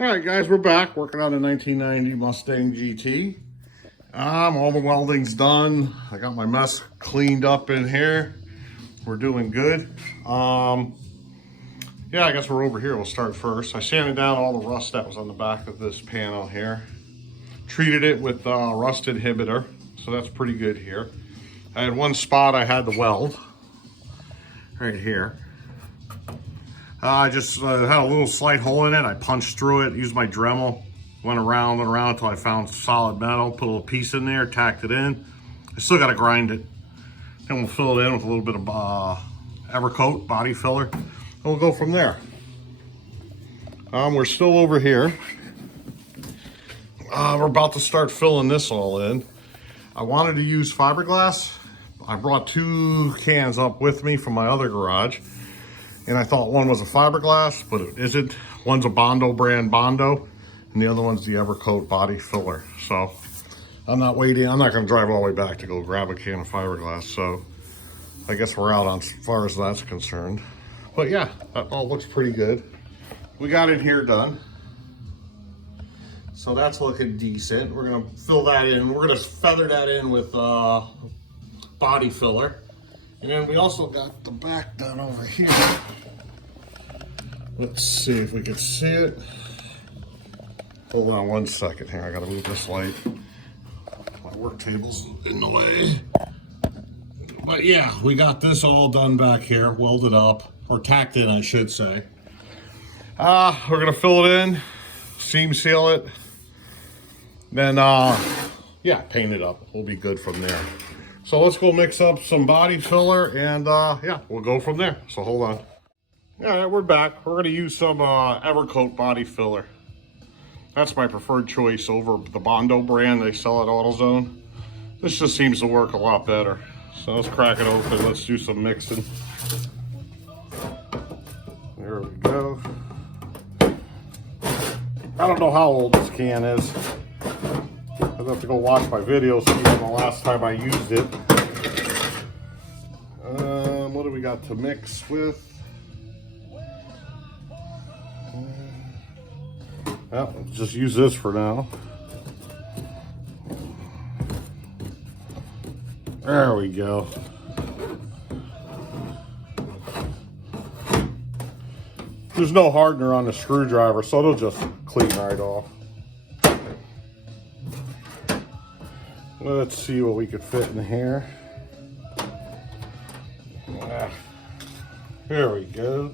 All right, guys, we're back working on the 1990 Mustang GT. All the welding's done. I got my mess cleaned up in here. We're doing good. Yeah, I guess we're over here. We'll start first. I sanded down all the rust that was on the back of this panel here. Treated it with rust inhibitor, so that's pretty good here. I had one spot I had to weld right here. I just had a little slight hole in it. I punched through it, used my Dremel, went around and around until I found solid metal, put a little piece in there, tacked it in. I still got to grind it. Then we'll fill it in with a little bit of Evercoat body filler, and we'll go from there. We're still over here. We're about to start filling this all in. I wanted to use fiberglass. I brought 2 cans up with me from my other garage. And I thought one was a fiberglass, but it isn't. One's a Bondo brand Bondo, and the other one's the Evercoat body filler. So I'm not waiting. I'm not going to drive all the way back to go grab a can of fiberglass. So I guess we're out on as far as that's concerned. But yeah, that all looks pretty good. We got in here done. So that's looking decent. We're going to fill that in. We're going to feather that in with body filler. And then we also got the back done over here. Let's see if we can see it. Hold on one second here. I gotta move this light. My work table's in the way. But yeah, we got this all done back here, welded up, or tacked in, I should say. We're gonna fill it in, seam seal it, then yeah, paint it up. We'll be good from there. So let's go mix up some body filler and yeah, we'll go from there. So hold on. All right, we're back. We're gonna use some Evercoat body filler. That's my preferred choice over the Bondo brand they sell at AutoZone. This just seems to work a lot better. So let's crack it open. Let's do some mixing. There we go. I don't know how old this can is. I'll have to go watch my video, see when the last time I used it. What do we got to mix with? Well, let's just use this for now. There we go. There's no hardener on the screwdriver, so it'll just clean right off. Let's see what we could fit in here. There we go.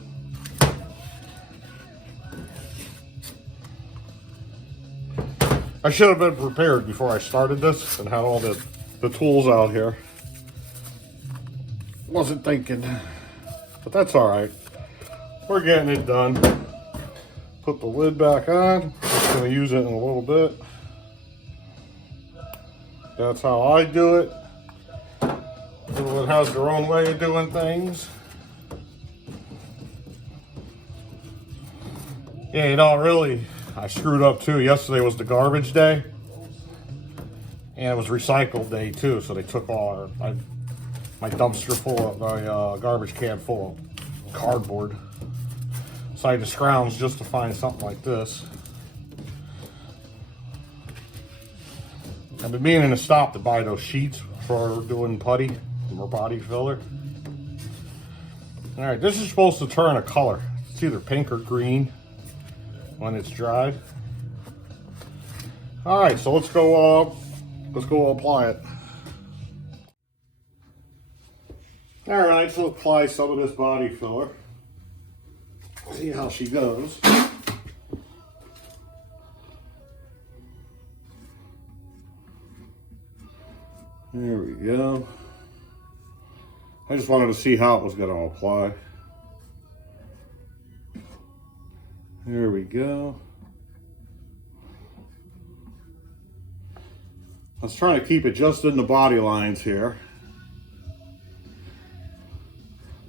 I should have been prepared before I started this and had all the tools out here. Wasn't thinking, but that's all right. We're getting it done. Put the lid back on. Just gonna use it in a little bit. That's how I do it. Everyone has their own way of doing things. Yeah, you know, really, I screwed up too. Yesterday was the garbage day. And it was recycle day too, so they took all my dumpster full of, my garbage can full of cardboard. So I had to scrounge just to find something like this. I've been meaning to stop to buy those sheets for doing putty or body filler. All right, this is supposed to turn a color. It's either pink or green when it's dried. All right, so let's go apply it. All right, so apply some of this body filler. See how she goes. There we go. I just wanted to see how it was going to apply. There we go. I was trying to keep it just in the body lines here,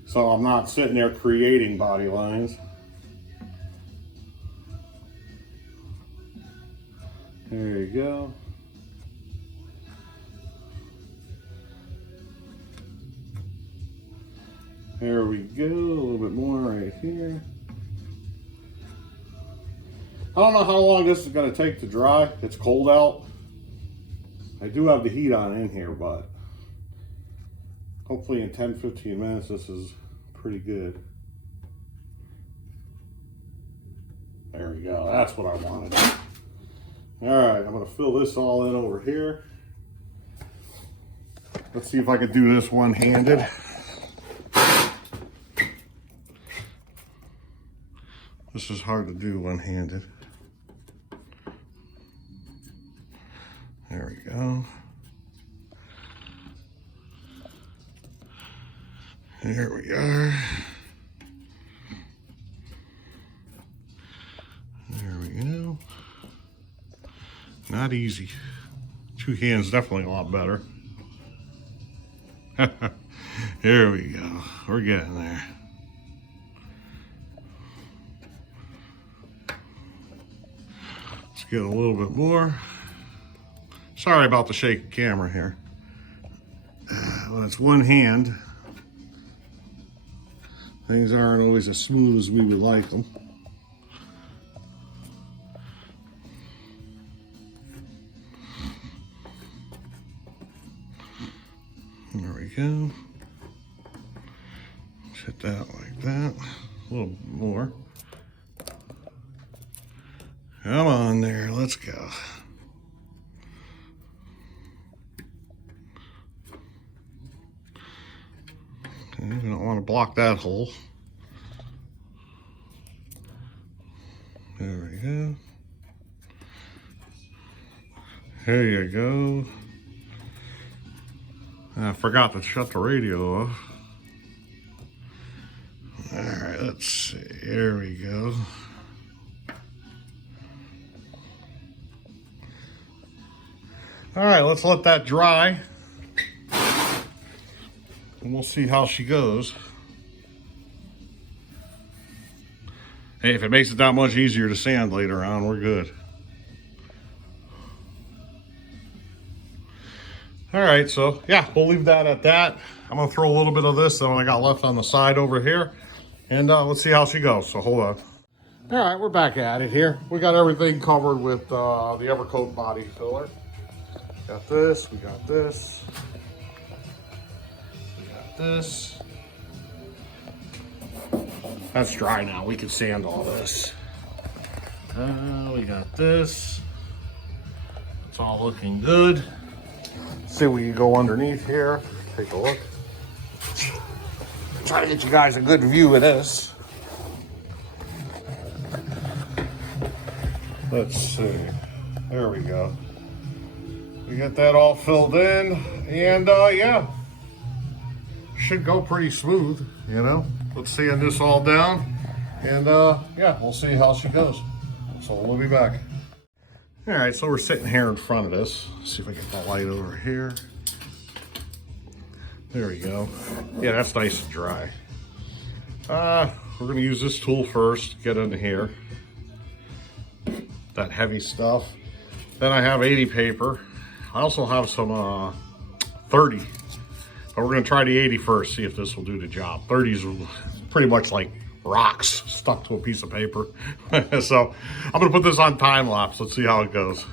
so I'm not sitting there creating body lines. There you go. There we go, a little bit more right here. I don't know how long this is going to take to dry. It's cold out. I do have the heat on in here, but hopefully in 10-15 minutes this is pretty good. There we go. That's what I wanted. All right, I'm going to fill this all in over here. Let's see if I can do this one-handed. This is hard to do one-handed. There we go. Here we are. There we go. Not easy. Two hands definitely a lot better. Here we go. We're getting there. Let's get a little bit more. Sorry about the shaky camera here. When it's one hand, things aren't always as smooth as we would like them. There we go. Hit that like that. A little more. Come on there, let's go. Okay, we don't want to block that hole. There we go. There you go. I forgot to shut the radio off. All right, let's see. There we go. All right, let's let that dry. And we'll see how she goes. Hey, if it makes it that much easier to sand later on, we're good. All right, so yeah, we'll leave that at that. I'm gonna throw a little bit of this that I got left on the side over here, and let's see how she goes, so hold on. All right, we're back at it here. We got everything covered with the Evercoat body filler. Got this, we got this. We got this. That's dry now, we can sand all this. We got this. It's all looking good. See if we can go underneath here, take a look. Try to get you guys a good view of this. Let's see, there we go. We got that all filled in, and yeah, should go pretty smooth, you know. Let's sand this all down, and yeah, we'll see how she goes. So we'll be back. All right, so we're sitting here in front of this. Let's see if I get the light over here. There we go. Yeah, that's nice and dry. We're gonna use this tool first, get into here. That heavy stuff. Then I have 80 paper. I also have some 30, but we're gonna try the 80 first, see if this will do the job. 30's pretty much like rocks stuck to a piece of paper. So I'm gonna put this on time lapse. Let's see how it goes.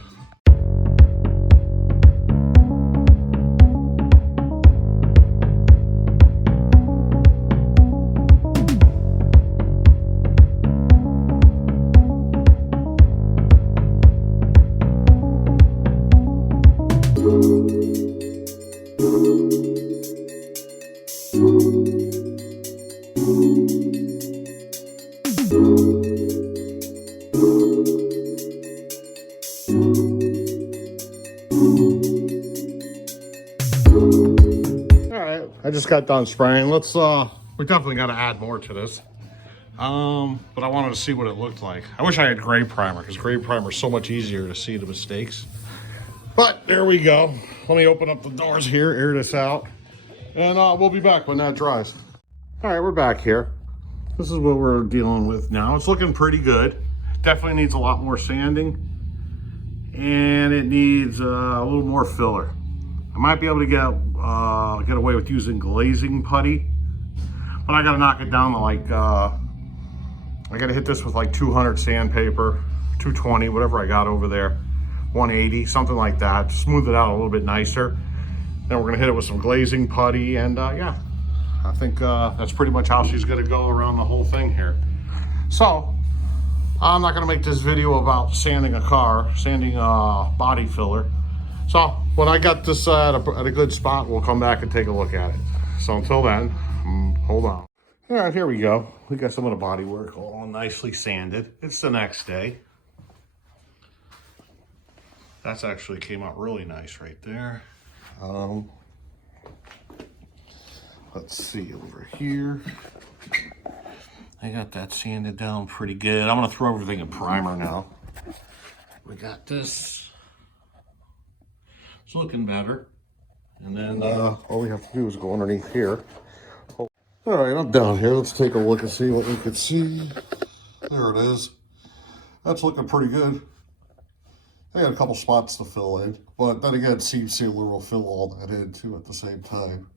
I just got done spraying. Let's we definitely got to add more to this. But I wanted to see what it looked like. I wish I had gray primer, because gray primer is so much easier to see the mistakes. But there we go. Let me open up the doors here, air this out, and we'll be back when that dries. All right, we're back here. This is what we're dealing with now. It's looking pretty good. Definitely needs a lot more sanding, and it needs a little more filler. I might be able to get away with using glazing putty, but I gotta knock it down to like, I gotta hit this with like 200 sandpaper, 220, whatever I got over there, 180, something like that. Smooth it out a little bit nicer. Then we're gonna hit it with some glazing putty, and yeah, I think that's pretty much how she's gonna go around the whole thing here. So, I'm not gonna make this video about sanding a car, sanding a body filler. So, when I got this at a good spot, we'll come back and take a look at it. So until then, hold on. All right, here we go. We got some of the body work all nicely sanded. It's the next day. That's actually came out really nice right there. Let's see over here. I got that sanded down pretty good. I'm gonna throw everything in primer now. We got this. It's looking better. And then all we have to do is go underneath here. All right, I'm down here. Let's take a look and see what we can see. There it is. That's looking pretty good. I got a couple spots to fill in, but then again, seam sealer will fill all that in too at the same time.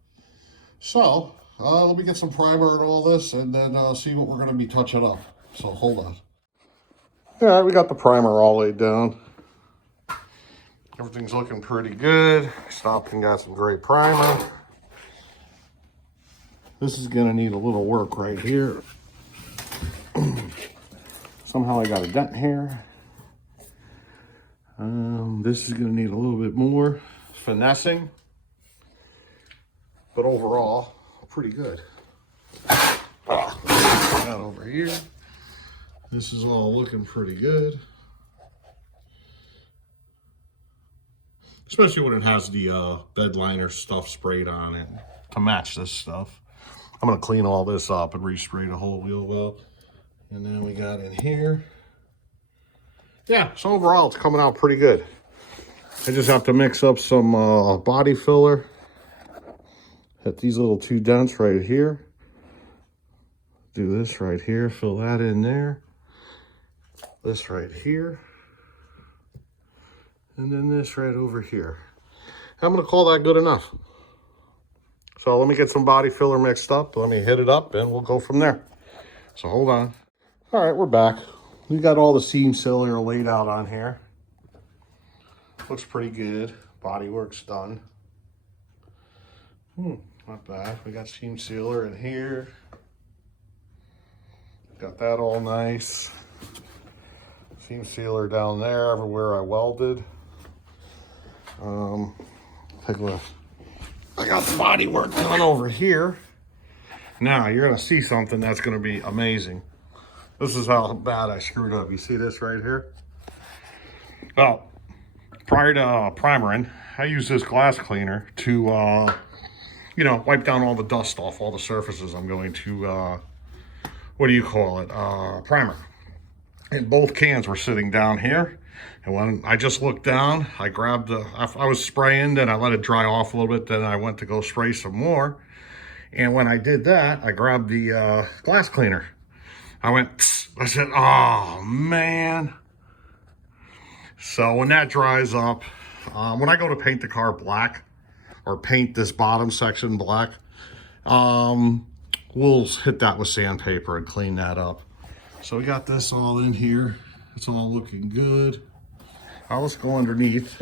So, let me get some primer and all this, and then see what we're going to be touching up. So, hold on. All right, we got the primer all laid down. Everything's looking pretty good. Stopped and got some great primer. This is going to need a little work right here. Somehow I got a dent here. This is going to need a little bit more finessing. But overall, pretty good. That over here. This is all looking pretty good. Especially when it has the bed liner stuff sprayed on it to match this stuff. I'm gonna clean all this up and respray the whole wheel well. And then we got in here. Yeah, so overall it's coming out pretty good. I just have to mix up some body filler. Hit these little two dents right here. Do this right here, fill that in there. This right here. And then this right over here. I'm gonna call that good enough. So let me get some body filler mixed up. Let me hit it up and we'll go from there. So hold on. All right, we're back. We got all the seam sealer laid out on here. Looks pretty good. Body work's done. Not bad. We got seam sealer in here. Got that all nice. Seam sealer down there everywhere I welded. Take a look. I got the body work done over here. Now you're gonna see something that's gonna be amazing. This is how bad I screwed up. You see this right here? Well, prior to primering, I use this glass cleaner to, you know, wipe down all the dust off all the surfaces I'm going to, what do you call it, primer. And both cans were sitting down here. And when I just looked down, I grabbed the, I was spraying, then I let it dry off a little bit, then I went to go spray some more. And when I did that, I grabbed the glass cleaner. I went, psst. I said, oh man. So when that dries up, when I go to paint the car black, or paint this bottom section black, we'll hit that with sandpaper and clean that up. So we got this all in here. It's all looking good. Now let's go underneath.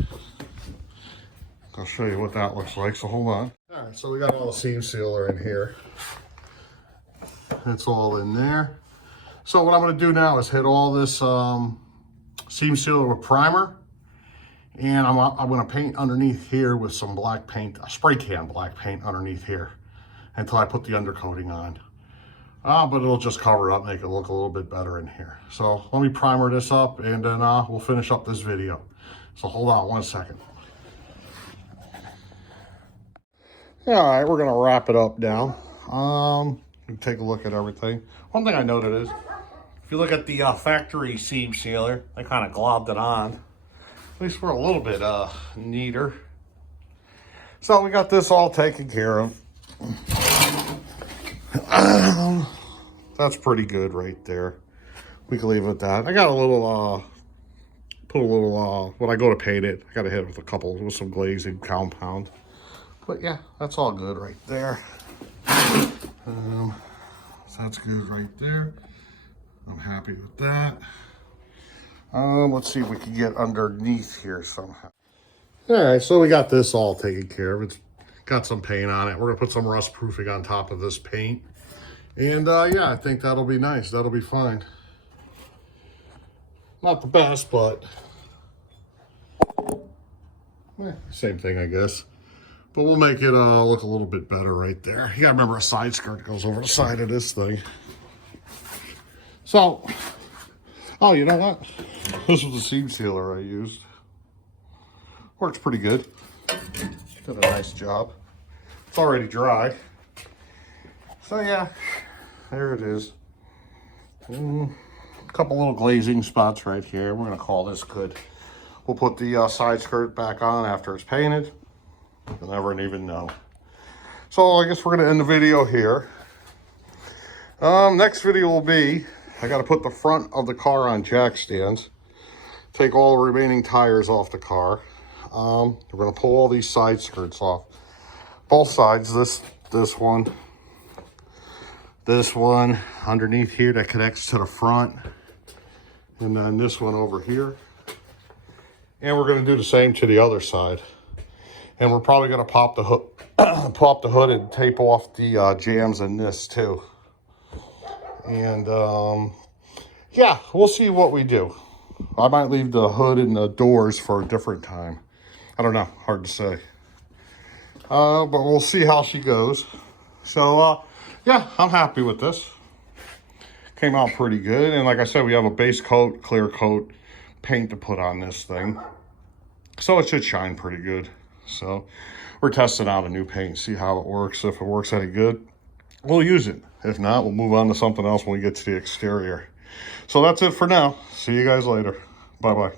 I'll show you what that looks like, so hold on. All right, so we got all the seam sealer in here. It's all in there. So what I'm gonna do now is hit all this seam sealer with primer, and I'm gonna paint underneath here with some black paint, a spray can black paint underneath here until I put the undercoating on. But it'll just cover it up, make it look a little bit better in here. So let me primer this up and then we'll finish up this video. So hold on one second. All right, we're gonna wrap it up now. Take a look at everything. One thing I noted is, if you look at the factory seam sealer, I kind of globbed it on. At least we're a little bit neater. So we got this all taken care of. That's pretty good right there. We can leave it at that. I got a little, put a little, when I go to paint it, I got to hit it with some glazing compound. But yeah, that's all good right there. So that's good right there. I'm happy with that. Let's see if we can get underneath here somehow. All right, so we got this all taken care of. It's got some paint on it. We're gonna put some rust proofing on top of this paint. And yeah, I think that'll be nice. That'll be fine. Not the best, but same thing, I guess. But we'll make it look a little bit better right there. You gotta remember a side skirt goes over the side of this thing. So, oh, you know what? This was the seam sealer I used. Works pretty good. Did a nice job. It's already dry. So yeah, there it is. A couple little glazing spots right here. We're gonna call this good. We'll put the side skirt back on after it's painted. You'll never even know. So I guess we're gonna end the video here. Next video will be, I gotta put the front of the car on jack stands. Take all the remaining tires off the car. We're gonna pull all these side skirts off. Both sides, this one underneath here that connects to the front, and then this one over here. And we're gonna do the same to the other side. And we're probably gonna pop the hood, pop the hood and tape off the jams in this too. And yeah, we'll see what we do. I might leave the hood and the doors for a different time. I don't know, hard to say. But we'll see how she goes. So yeah, I'm happy with this. Came out pretty good. And like I said, we have a base coat, clear coat paint to put on this thing. So it should shine pretty good. So we're testing out a new paint, see how it works. If it works any good, we'll use it. If not, we'll move on to something else when we get to the exterior. So that's it for now. See you guys later. Bye-bye.